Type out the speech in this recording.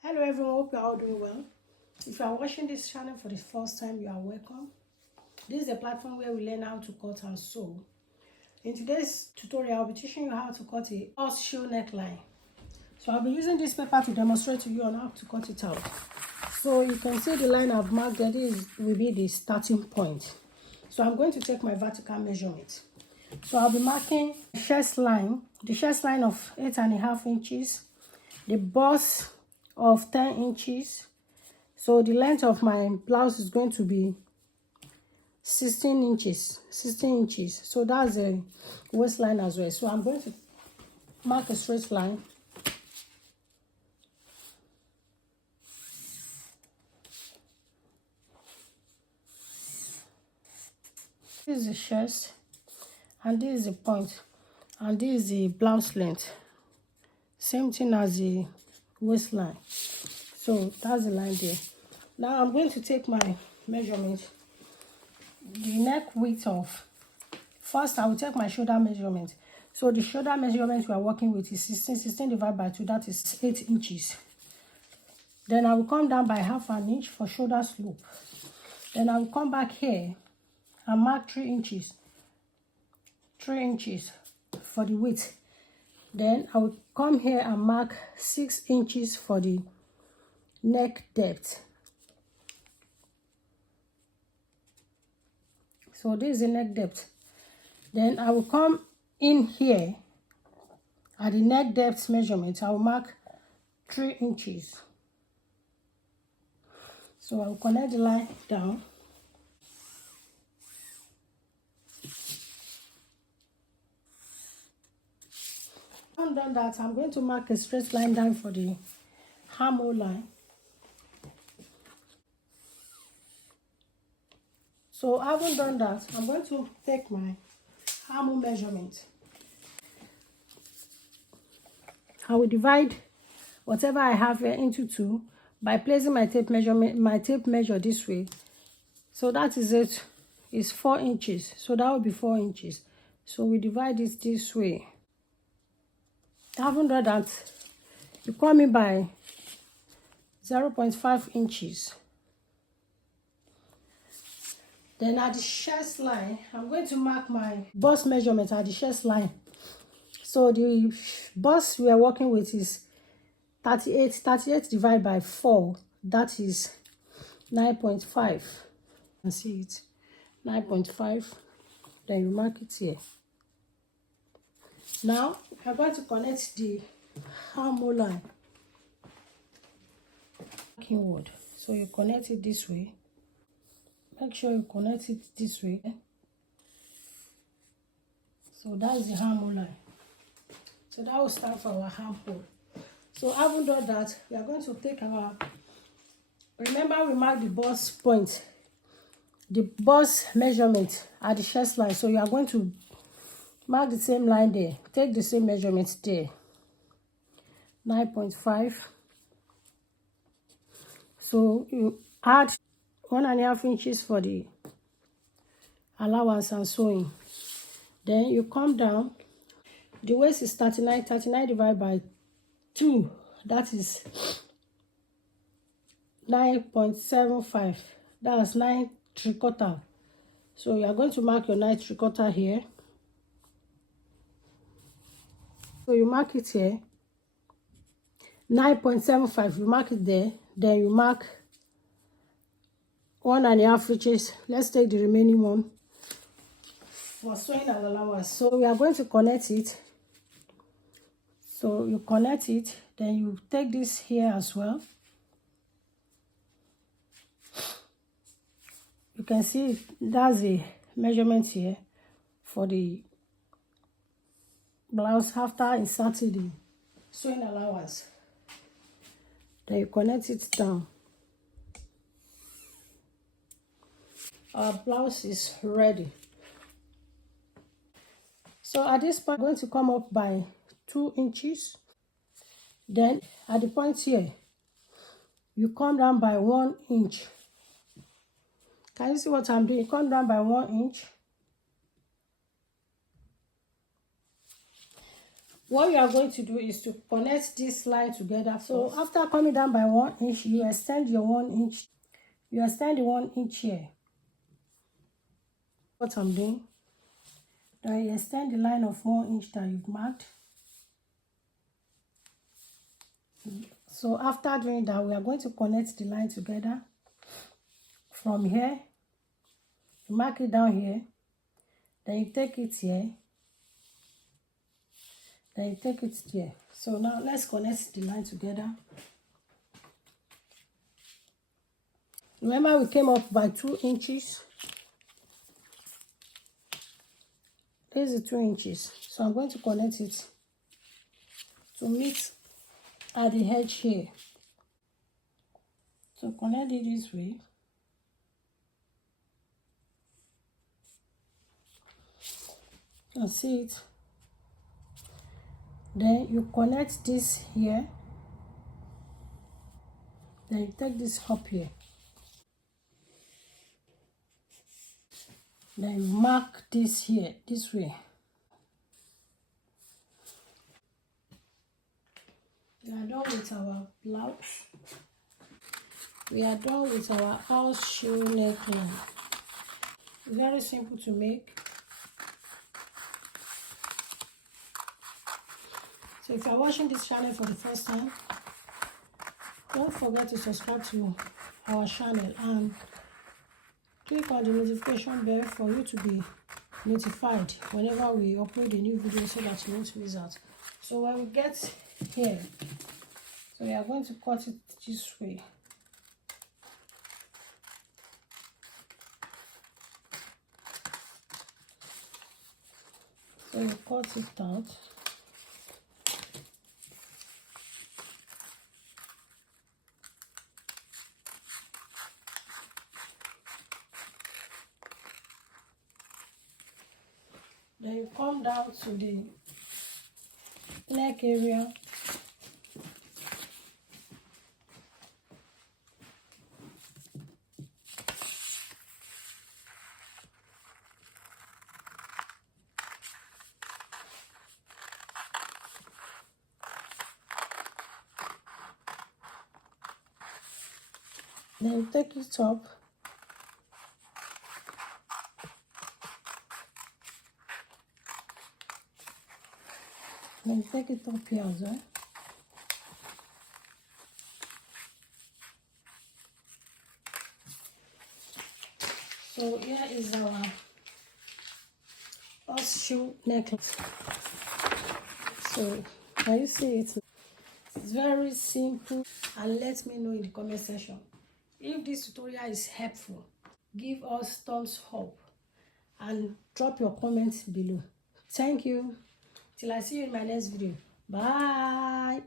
Hello everyone, hope you are all doing well. If you are watching this channel for the first time, you are welcome. This is a platform where we learn how to cut and sew. In today's tutorial, I'll be teaching you how to cut a horseshoe neckline. So I'll be using this paper to demonstrate to you on how to cut it out. So you can see the line I've marked there. This will be the starting point. So I'm going to take my vertical measurement. So I'll be marking the chest line of 8.5 inches, the bust of 10 inches. So the length of my blouse is going to be 16 inches. So that's the waistline as well. So I'm going to mark a straight line. This is the chest, and this is the point, and this is the blouse length. Same thing as the waistline. So that's the line there. Now I'm going to take my measurement, the neck width of, first I will take my shoulder measurement. So the shoulder measurement we are working with is 16 divided by 2, that is 8 inches. Then I will come down by half an inch for shoulder slope. Then I will come back here and mark 3 inches. 3 inches for the width. Then I will come here and mark 6 inches for the neck depth. So this is the neck depth. Then I will come in here at the neck depth measurement. I will mark 3 inches. So I will connect the line down. When I'm done that, I'm going to mark a straight line down for the armhole line. So having done that, I'm going to take my armhole measurement. I will divide whatever I have here into 2 by placing my tape measure this way. So that is it. It's 4 inches. So that will be 4 inches. So we divide it this way. Having done that, you come in by 0.5 inches. Then at the chest line, I'm going to mark my bust measurement at the chest line. So the bust we are working with is 38. 38 divided by 4, that is 9.5. You can see it, 9.5. Then you mark it here. Now I'm going to connect the armhole line inward. So you connect it this way. Make sure you connect it this way. So that's the armhole line. So that will stand for our armhole. So having done that, we are going to take our, remember we marked the bust point, the bust measurement at the chest line. So you are going to mark the same line there. Take the same measurement there. 9.5. So you add 1.5 inches for the allowance and sewing. Then you come down. The waist is 39. 39 divided by 2. That is 9.75. That's 9 3/4. So you are going to mark your 9 3/4 here. So you mark it here. 9.75. You mark it there. Then you mark 1.5 inches. Let's take the remaining one for sewing and allowance. So we are going to connect it. So you connect it, then you take this here as well. You can see that's the measurement here for the blouse after inserting the sewing allowance. Then you connect it down. Our blouse is ready. So at this point, I'm going to come up by 2 inches. Then at the point here, you come down by 1 inch. Can you see what I'm doing? Come down by 1 inch. what you are going to do is to connect this line together. So after coming down by 1 inch, you extend your 1 inch. You extend the 1 inch here. What I'm doing. Then you extend the line of 1 inch that you've marked. So after doing that, we are going to connect the line together. From here, you mark it down here. Then you take it here. Then you take it here. So now let's connect the line together. Remember we came up by 2 inches. This is 2 inches. So I'm going to connect it to meet at the edge here. So connect it this way. And see it. Then you connect this here. Then you take this up here. Then you mark this here, this way. We are done with our blouse. We are done with our horseshoe neckline. Very simple to make. So if you are watching this channel for the first time, don't forget to subscribe to our channel and click on the notification bell for you to be notified whenever we upload a new video so that you won't miss out. So when we get here, so we are going to cut it this way. So you cut it out. Then you come down to the neck area. Then you take it up. Then take it up here as well. So here is our horseshoe necklace. So can you see it? It's very simple, and let me know in the comment section if this tutorial is helpful. Give us thumbs up and drop your comments below. Thank you. Till I see you in my next video. Bye.